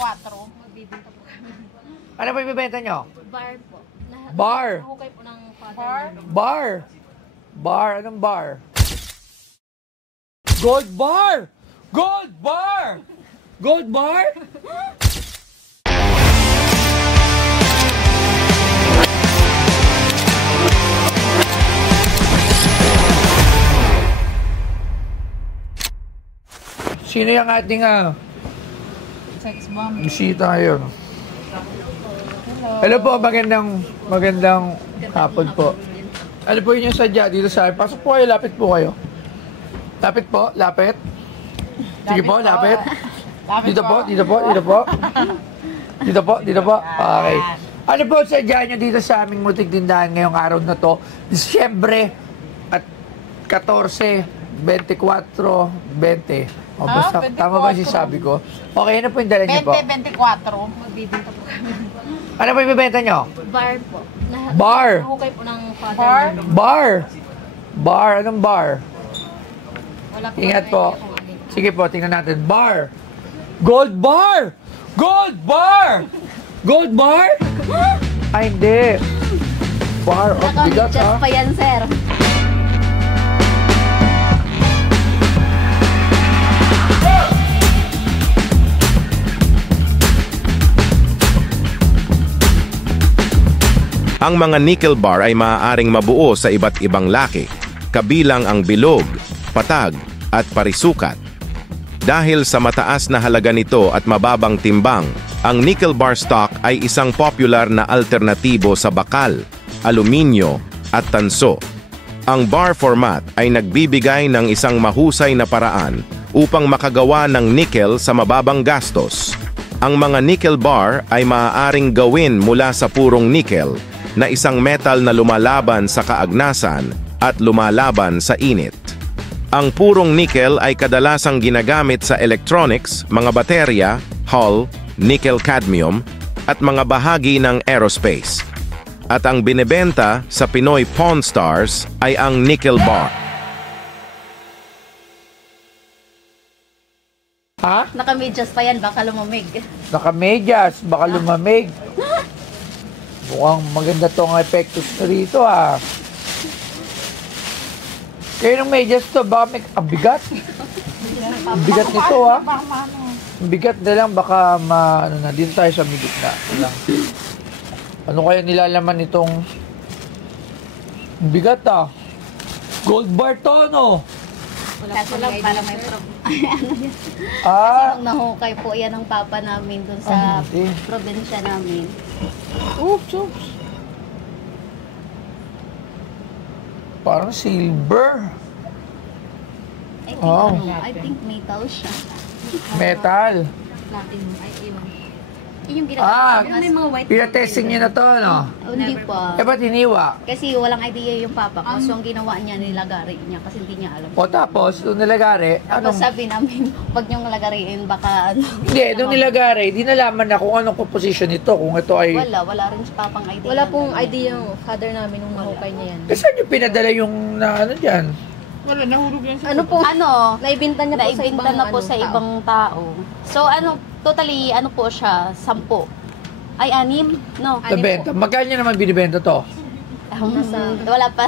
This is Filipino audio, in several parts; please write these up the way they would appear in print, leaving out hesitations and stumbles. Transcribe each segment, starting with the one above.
Magbibenta po kami. Ano pa ibibenta nyo? Bar po. Bar. Hukay po ng father. Bar. Bar. Anong bar? Gold bar! Gold bar! Gold bar? Sino yung ating Sex bomb. bisita ngayon? Hello po, magandang hapon po. Ano po yun yung sadya dito sa akin? Pasok po kayo, lapit po kayo. Lapit po, lapit. Sige po, lapit. Dito po, dito po, dito po. Dito po, dito po. Okay. Ano po sadya nyo dito sa aming mutig tindahan ngayong araw na to? Disyembre at 14, 24, 20. O, basta, tama ba sabi ko? Okay, ano po yung dala nyo po? 20-24. Magbibenta po kami. Ano po yung bibenta nyo? Bar po. Bar. Hukay po ng father. Bar. Bar. Anong bar? Wala po. Ingat po. Sige po, tingnan natin. Bar. Gold bar! Gold bar! Gold bar? Ay, hindi. Bar of bigat, Just ha? pa yan, sir. Ang mga nickel bar ay maaaring mabuo sa iba't ibang laki, kabilang ang bilog, patag, at parisukat. Dahil sa mataas na halaga nito at mababang timbang, ang nickel bar stock ay isang popular na alternatibo sa bakal, aluminyo, at tanso. Ang bar format ay nagbibigay ng isang mahusay na paraan upang makagawa ng nickel sa mababang gastos. Ang mga nickel bar ay maaaring gawin mula sa purong nickel, na isang metal na lumalaban sa kaagnasan at lumalaban sa init. Ang purong nickel ay kadalasang ginagamit sa electronics, mga baterya, hull, nickel-cadmium, at mga bahagi ng aerospace. At ang binebenta sa Pinoy Pawn Stars ay ang nickel bar. Ha? Naka-medyas pa yan, baka lumamig. Naka-medyas, baka lumamig. Mukhang maganda tong epektos na rito, ha. Kayo ng medyas to, baka may... Ang bigat. Ang bigat nito, ha. Ang bigat na lang, baka ano na. Dito tayo sa midig na. Ano kaya nilalaman nitong... Ang bigat, ha. Gold bar to, no? Kaso lang, para may Ah, Kasi nung nahukay po, yan ang papa namin dun sa probinsya namin. oops, oops. Parang silver. Oh. I think metal siya. Metal. Platinum, ay iwan. Yun yung ginagawa. Yung may mga white. Pinatesting niyo na to, no? Hindi pa. Eh, ba't hiniwa? Kasi walang idea yung papa ko. So, ang ginawa niya, nilagari niya kasi hindi niya alam. O tapos, nung nilagari, Tapos sabi namin, wag niyong lagariin, baka ano. Hindi, nung nilagari, di nalaman na kung anong composition nito, kung ito ay... Wala rin si papang idea. Wala pong idea yung father namin nung mahukay niya yan. Eh, saan yung pinadala yung na ano dyan? Wala, nahulog yan sa... Ano po? Ano? Naibinta niya po sa Naibinta ibang, na po sa tao. ibang tao. So, totally, po siya, 10. Ay, 6? No. Nabenta. Magkano niya naman binibenta to? Wala pa.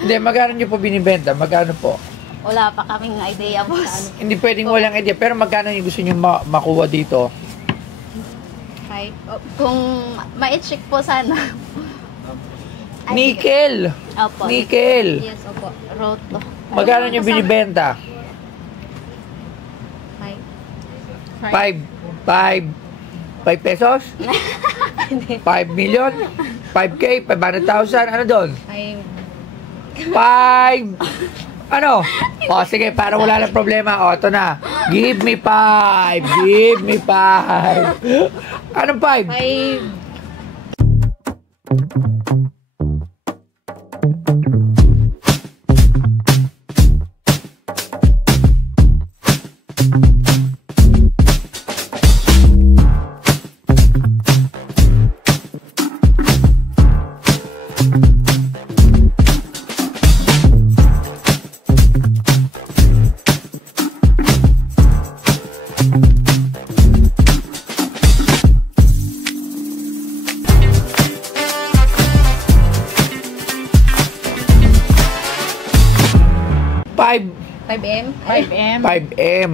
Hindi, magkano niyo po binibenta? Magkano po? Wala pa kaming idea, boss. Hindi pwedeng walang idea, pero magkano yung gusto niyo makuha dito? Kahit, kung ma-check po sana. Nickel! Opo. Nickel! Yes, opo. Roto. Magkano niyo binibenta? 5 pesos? 5 million? 5K? 500,000? Ano doon? 5! Ano? O, sige, para wala lang problema. O, ito na. Give me 5! Give me 5! Anong 5? 5. 5M? 5M. 5M.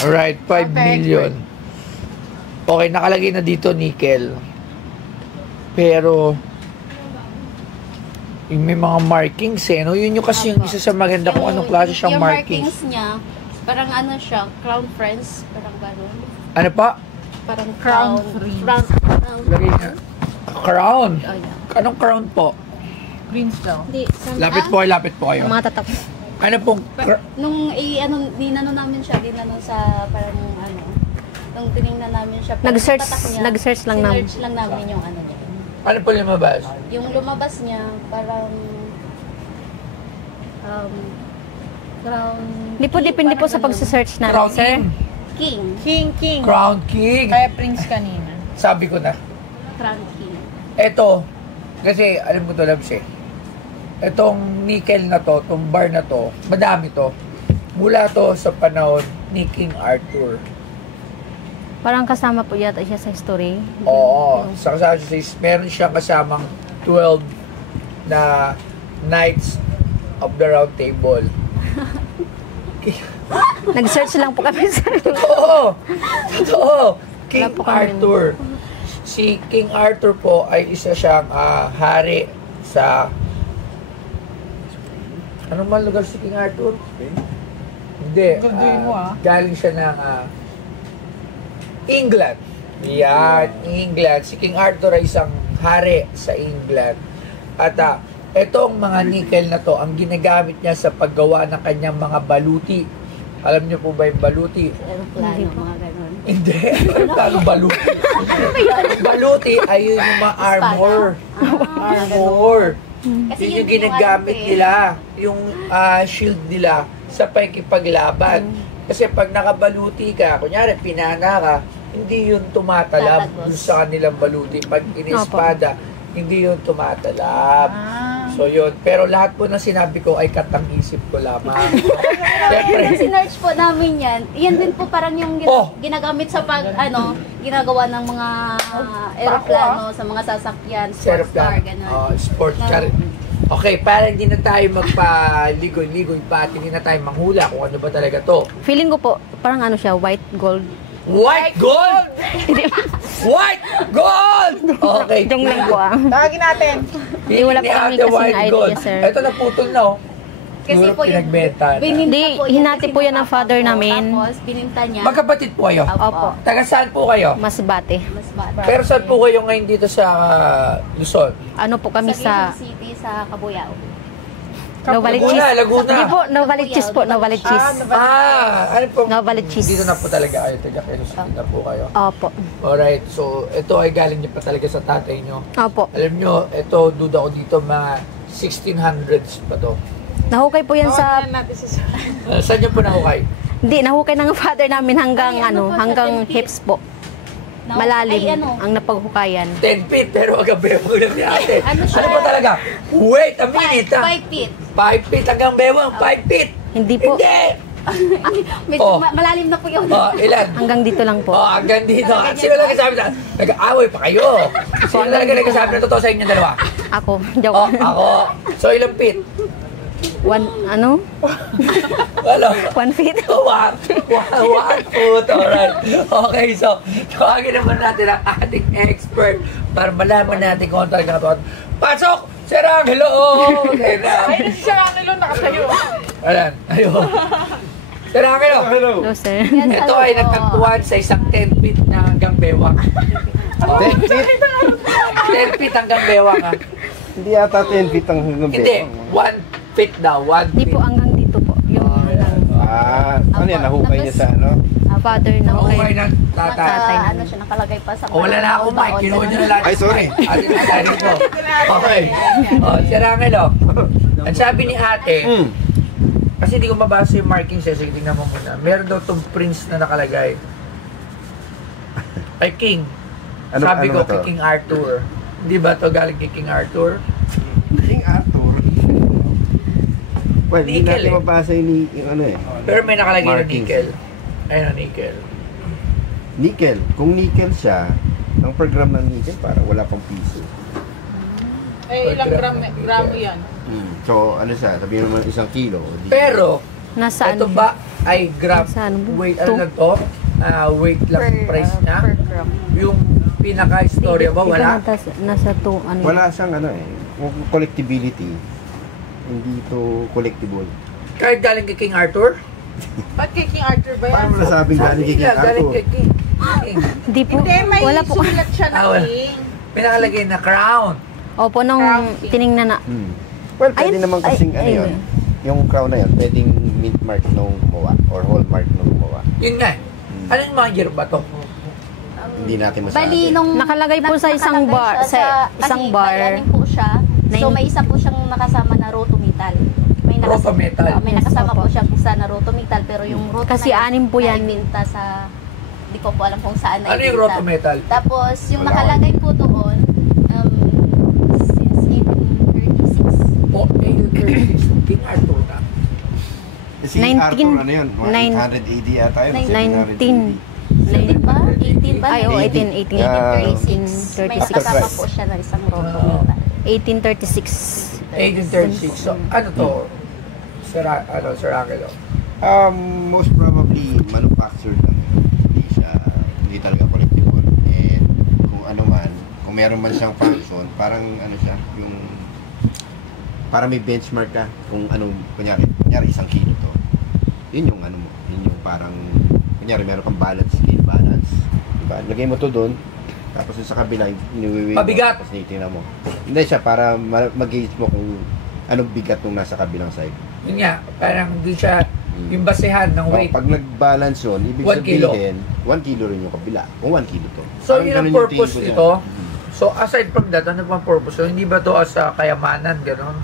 Alright, 5 million. Okay, nakalagay na dito nickel. Pero, yung may mga markings eh, no? Yun yung kasi yung isa sa maganda kung anong klase siyang yung markings. markings niya, parang ano siya, Crown Friends, parang gano'n. Ano pa? Parang Crown crown. Friends. Lagay na. Crown. Oh, yeah. Anong crown po? Greens daw. Hindi. Lapit po kayo. Mga tatak. Ano pong Nung dinano namin siya, dinano sa parang ano, nung tinignan namin siya, parang Nag-search- patak niya, nag-search lang namin. sinearch lang namin yung ano niya. ano po lumabas? Yung lumabas niya, parang crown. Hindi po, depende po sa pagsasearch namin, Crown sir. King. King. King. Crown King. Kaya Prince kanina. Sabi ko na. Crown King. Eto, kasi alam ko to, Labs eh. Etong nickel na to, itong bar na to, madami to. Mula to sa panahon ni King Arthur. Parang kasama po yata siya sa history. Oo. Sa kasama siya, meron siyang kasamang 12 na Knights of the Round Table. Nag-search lang po kami, sir. Totoo! Totoo! King Wala po kami. Arthur. Si King Arthur po ay isa siyang hari sa... Ano man lugar si King Arthur? Hindi. Ganda mo, Galing siya ng England. Yan, England. Si King Arthur ay isang hari sa England. At etong mga nickel na to, ang ginagamit niya sa paggawa ng kanyang mga baluti. Alam niyo po ba yung baluti? Aeroplano, mga gano'n. Hindi. Parang baluti. Baluti ay yun yung mga armor. Armor. Kasi Yun yung yun ginagamit yung nila. Yung shield nila sa pakikipaglaban. Kasi pag nakabaluti ka, kunyari pinana ka, hindi yun tumatalab Tatagos. dun sa kanilang baluti. Pag inispada, hindi yun tumatalab. So yun. Pero lahat po ng sinabi ko ay katang-isip ko lamang. Siyempre, Sinerch po namin yan. Yan din po parang yung Oh! ginagamit sa ginagawa ng mga aeroplano, sa mga sasakyan, sports car, gano'n. Sports car. Okay, para hindi na tayo magpaligoy-ligoy pa at hindi na tayo manghula kung ano ba talaga to. Feeling ko po, parang ano siya, white gold. White gold! White gold! Okay. Jong lang po Tawagin natin. Hindi, wala pa kami Ate, kasing white idea, gold. sir. Ito naputol na oh. Kasi Siguro po yung pinagbenta na. bininta Hindi, po niya hinati kasi po yan ng nung father papa ko. namin. Tapos bininta niya. Magkapatid po kayo? Opo. Taga saan po kayo? Masbate. Mas bata. Pero saan po kayo ngayon dito sa Luzon? Ano po kami sa sa... Quezon City, sa Cabuyao. Novaliches. Laguna. Hindi po, Novaliches po, Novaliches. Ano po? Novaliches. Dito na po talaga kayo, taga Quezon City na po kayo. Opo. Alright, so ito ay galing niyo pa talaga sa tatay niyo. Opo. Alam niyo, ito duda ko dito mga 1600s pa to. Nahukay po yan sa... Tawagan natin si Sir. Saan niyo po nahukay? Hindi, nahukay ng father namin hanggang Ay, ano po siya, hanggang 10 feet? hips po. Ay, Malalim ano? ang napaghukayan. 10 feet, pero agabewang lang ni ate. Ano siya? Ano ba talaga? Wait a minute, 5 feet. 5 feet hanggang bewang, 5 feet. Hindi po. Hindi! Medyo Oh. malalim na po yung... Ilan? Hanggang dito lang po. Hanggang dito. Sino lang nagsabi na? Nag-aaway pa kayo. Sino talaga nagsabi na totoo sa inyo dalawa? Ako. Joke. Ako. So, ilang feet? Ano? Wala. 1 feet. One foot. Alright. Okay, so, tawagin naman natin ang ating expert para malaman natin kung ano talaga ito. Pasok! Sir Angelo! Ay, si Sir Angelo nakatayo. Ayan. Ayun. Sir Angelo! Hello. Hello, sir. Ito ay nagtagpuan sa isang 10 feet na hanggang bewang. 10 feet? 10 feet hanggang bewang, ha? Hindi ata 10 feet ang hanggang Hindi. bewang. 1 feet daw. 1 Hindi feet. po hanggang dito po. Yung hanggang Ano yan? Nahukay niya sa ano? father na Okay hukay. ng tatay. Ano siya, nakalagay pa sa... O, wala na ako, Mike. Kinuha niyo na lahat. Ay, sorry. Ate, nasabi ko. Okay. Sir Angelo. Ang sabi ni ate, kasi hindi ko mabasa yung marking siya. Sige, tingnan mo muna. Meron daw itong prince na nakalagay. Ay, king. Sabi ko, ano ba to? kay King Arthur. Hindi ba to galing kay King Arthur? King Arthur. Well, hindi Nickel, natin eh. mabasa yung ano eh. Pero may nakalagay na Markings. nickel. Ayun, nickel. Nickel. Kung nickel siya, ang per gram ng nickel para wala pang piso. Eh, ilang gramo yan? So, ano siya? Sabihin naman 1 kilo. Di- Pero, Nasa Ito ano? ba ay gram? Nasa ano ba? Weight, Two? ano lang to? Weight lang price niya? Per gram. Yung pinaka-istorya ba? Wala? Nasa 2, ano? Wala siyang ano eh. Kung collectibility, hindi to collectible. Kahit galing kay King Arthur? Ba't kay King Arthur ba yan? Paano mo nasabing galing kay King nila, galing Arthur? kay King. King. Hindi po. Hindi, may Wala po. sulat siya na wala. King. Pinakalagay na crown. Opo, nung Crown King. tiningnan na. Well, pwede Ayun, naman kasing ano ayun. yun. Yung crown na yun, pwedeng mint mark nung gumawa or hallmark nung gumawa. Yun nga. Ano yung mga year ba to? Hindi natin masabi. Bali, nung Nakalagay po sa isang nakalagay bar- siya sa isang kasi bar. may anim po siya. So Nine- may isa po siyang nakasama na rotometal. May Rotometal. May Yes, nakasama opo. po siya isa na rotometal pero yung roto Kasi na anim po yan. ay binta sa di ko po alam kung saan na Ano yung ibinta. rotometal? Tapos yung Wala nakalagay po doon since 1836. O, 1836. King Arthur na. Si 19 Arthur, ano yun? nine- 800 AD yata yun. 19. 18 ba? 18 ba? Ay, oo, 18. 1836. May 1836. nakasama po siya na isang rotometal. 1836. 1836. So, ano to? Sir Angelo? Most probably manufactured lang yun. Hindi talaga collectible. And kung ano man, kung meron man siyang function, parang ano siya, yung para may benchmark ka kung anong, kunyari 1 kilo to. Yun yung ano mo, yun yung parang, kunyari meron kang balance, scale balance. Diba? Lagay mo to doon, tapos yung sa kabila, iniwiwi mo. Pabigat! Tapos tinitingnan mo. Hindi siya, para mag-gauge mo kung anong bigat nung nasa kabilang side. Yun nga, parang di siya yung basehan ng weight. Pag nag-balance yun, ibig 1 kilo. sabihin, 1 kilo rin yung kabila. Kung 1 kilo to. So, Parang yun ang ganun yung purpose tingin ko nito. dyan. So, aside from that, ano pang purpose? So, hindi ba to as kayamanan, gano'n?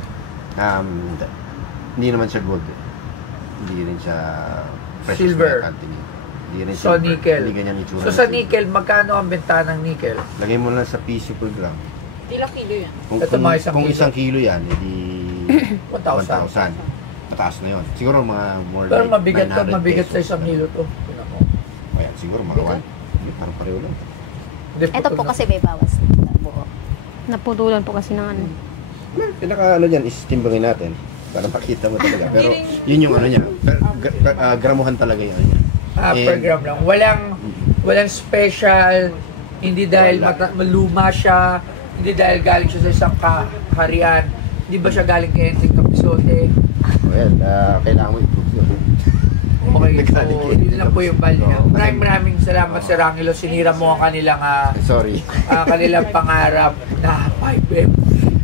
Hindi naman siya gold. Hindi rin siya precious Silver. metal. Hindi rin So, nickel. Hindi ganyan itsura. So, ng sa silver. nickel, magkano ang benta ng nickel? Lagay mo lang sa piso per gram. Ilang kilo yan? Ito mga isang kung kilo. isang kilo yan, edi 1,000. 1,000. Mataas na yun. Siguro mga more Pero like mabigat to, 900 mabigat sa pesos. isang kilo to. Tingnan mo. Ayan, siguro mga 1. Parang pareho lang. Hindi, Ito po putol na. kasi may bawas na buo. Naputulan po kasi ng ano. Pinaka ano dyan is timbangin natin para makita mo talaga. Pero yun yung ano niya. Gramuhan talaga yun. Per gram lang. Walang special, hindi dahil Wala. maluma siya, hindi dahil galing siya sa isang kaharian, hindi ba siya galing kay Enrique Capizote. Well, kailangan mo i-prove yun. Okay, Nagaling so kay yun lang po yung value niya. Oo. Maraming salamat Sir Angelo, sinira mo ang kanilang Sorry. kanilang pangarap na 5M.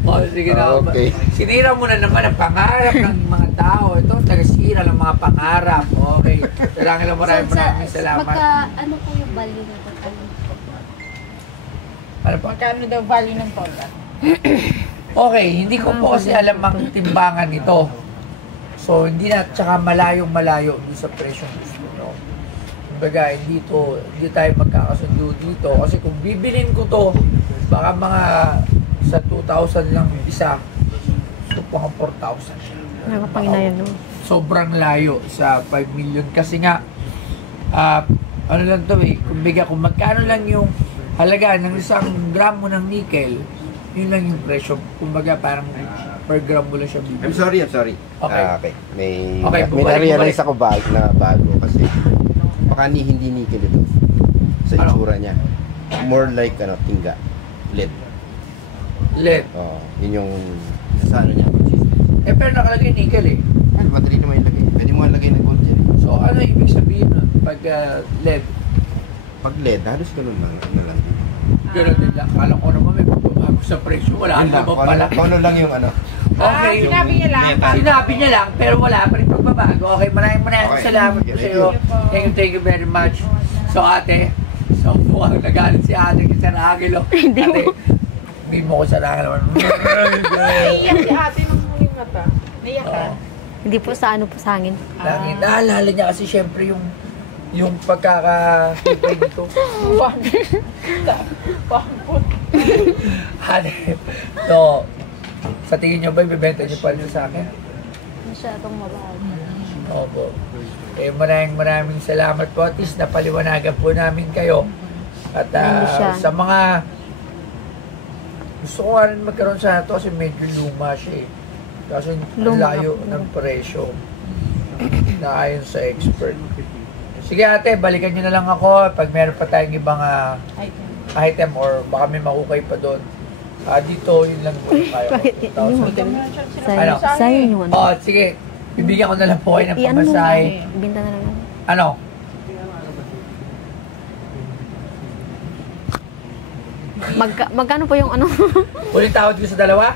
O, sige na. Okay. Sinira mo na naman ang pangarap ng mga tao. Ito, tagasira ng mga pangarap. Okay. Sir Angelo, maraming salamat. Ano po yung value nito? Ano pa? Magkano daw value ng tola? Okay, hindi ko po kasi alam ang timbangan nito. So, hindi na, tsaka malayong-malayo doon sa presyong gusto nyo. Kumbaga, hindi tayo magkakasundo dito. Kasi kung bibilin ko to, baka mga sa 2,000 lang isa, so pang 4,000. Nakapanginayang naman. Sobrang layo sa 5 million. Kasi nga, ano lang to kumbaga kung magkano lang yung halaga ng 1 gramo ng nickel, yun lang yung presyo. Kumbaga parang per gram mo lang siya bibili. I'm sorry. Okay. Okay. May bumalik. na-realize ako na bago kasi baka hindi nickel ito sa Ano? itsura niya. More like tingga. LED. LED. Yun yung sa ano niya. Pero nakalagay nickel eh. Madali naman ilagay. Pwede mo ilagay ng gold dyan. So ano ibig sabihin nun pag LED? Pag LED, halos ganun lang. Ano lang. Ganun din lang. Kala ko naman may pagbabago sa presyo. Wala Yun lang. naman pala. Kung ano lang yung ano. Okay. Sinabi niya lang. Sinabi niya lang, pero wala pa rin pagbabago. Okay, maraming Okay. salamat po sa iyo. Thank you very much. So ate, so mukhang nagalit si ate kay Sir Angelo. Ate, hindi mo ko Sir Angelo. Naiiyak si ate ng huling mata. Naiyak ka? Hindi po sa ano po sa hangin. Naalala niya kasi syempre yung pagkakakipay nito. Ate, so, sa tingin niyo ba, ibibenta niyo pa rin sa akin? Masyadong mababa. Opo. Maraming salamat po. At least napaliwanagan po namin kayo. At Ano siya? sa mga gusto ko nga rin magkaroon sana ito kasi medyo luma siya eh. Kasi ang Luma layo po. ng presyo. na ayon sa expert. Sige ate, balikan nyo na lang ako pag meron pa tayong ibang item or baka may mahukay pa doon. Dito, yun lang po yung kaya ko. Bakit? 2,000. Ano? Sayang yung ano. Oh, sige. Bibigyan ko na lang po kayo ng pamasahe. Binta na lang. Ano? Magkano po yung ano? Ulit tawad ko sa dalawa?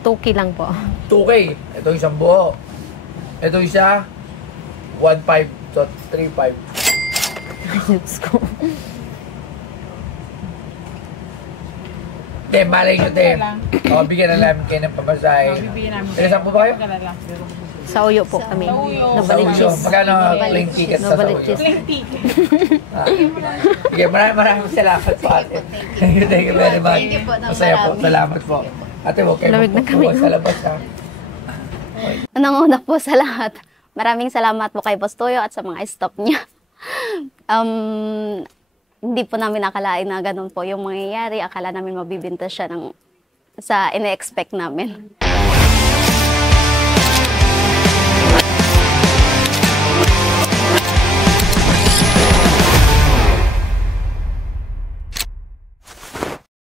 2K lang po. 2K. Ito isang buo. Ito isa, 1.5. So, 3.5. Diyos ko. Hindi, malay nyo, te. O, bigyan na namin kayo ng pamasahe. Bibigyan namin. Saan po ba kayo? Galala. Sa Uyo po kami. Sa Uyo. Sa Novaliches. Uyo. Magkano plane ticket sa Novaliches. Uyo? Plain ticket. Sige, maraming salamat po ate. Thank you very much. Thank you po ng Masaya po. marami. Salamat po. Ate, huwag kayo Lamig na kami. magpupuwa sa labas ha. Unang-una po sa lahat, maraming salamat po kay Boss Toyo at sa mga staff niya. Hindi po namin akalain na ganun po yung mangyayari. Akala namin mabibinta siya sa ine-expect namin.